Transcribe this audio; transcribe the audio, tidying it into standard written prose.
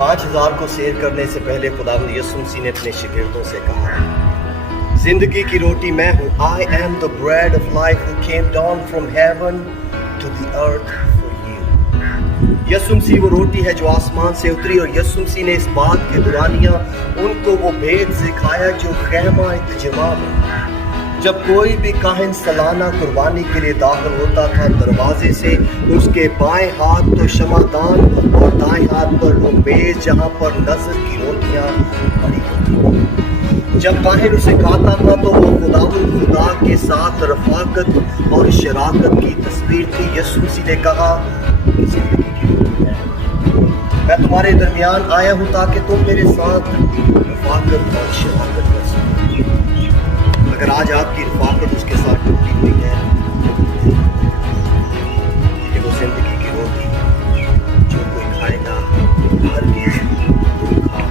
5000 کو سیر کرنے سے پہلے خداوند یسوع مسیح نے اپنے شاگردوں سے کہا زندگی کی روٹی میں ہوں. I am the bread of life who came down from heaven to the earth for you. یسوع مسیح وہ روٹی ہے جو آسمان سے اتری، اور یسوع مسیح نے اس بات کے دورانیہ ان کو وہ بھید سکھایا جو خیمہ اجتماع میں جب کوئی بھی کاہن سالانہ قربانی کے لیے داخل ہوتا تھا، دروازے سے اس کے بائیں ہاتھ تو شمعدان اور دائیں ہاتھ پر وہ میز جہاں پر نظر کی روٹیاں پڑی ہوتی. جب کاہن اسے کھاتا تھا تو وہ خداوند خدا کے ساتھ رفاقت اور شراکت کی تصویر تھی. یسوع مسیح نے کہا کہ زندگی کی روٹی میں تمہارے درمیان آیا ہوں تاکہ تم میرے ساتھ رفاقت اور شراکت کر سکو. اگر آج آپ کی رفاقت اس کے ساتھ ٹوٹی ہوئی ہے کہ وہ زندگی کی روٹی جو کوئی کھائے گا ہرگز تم کھا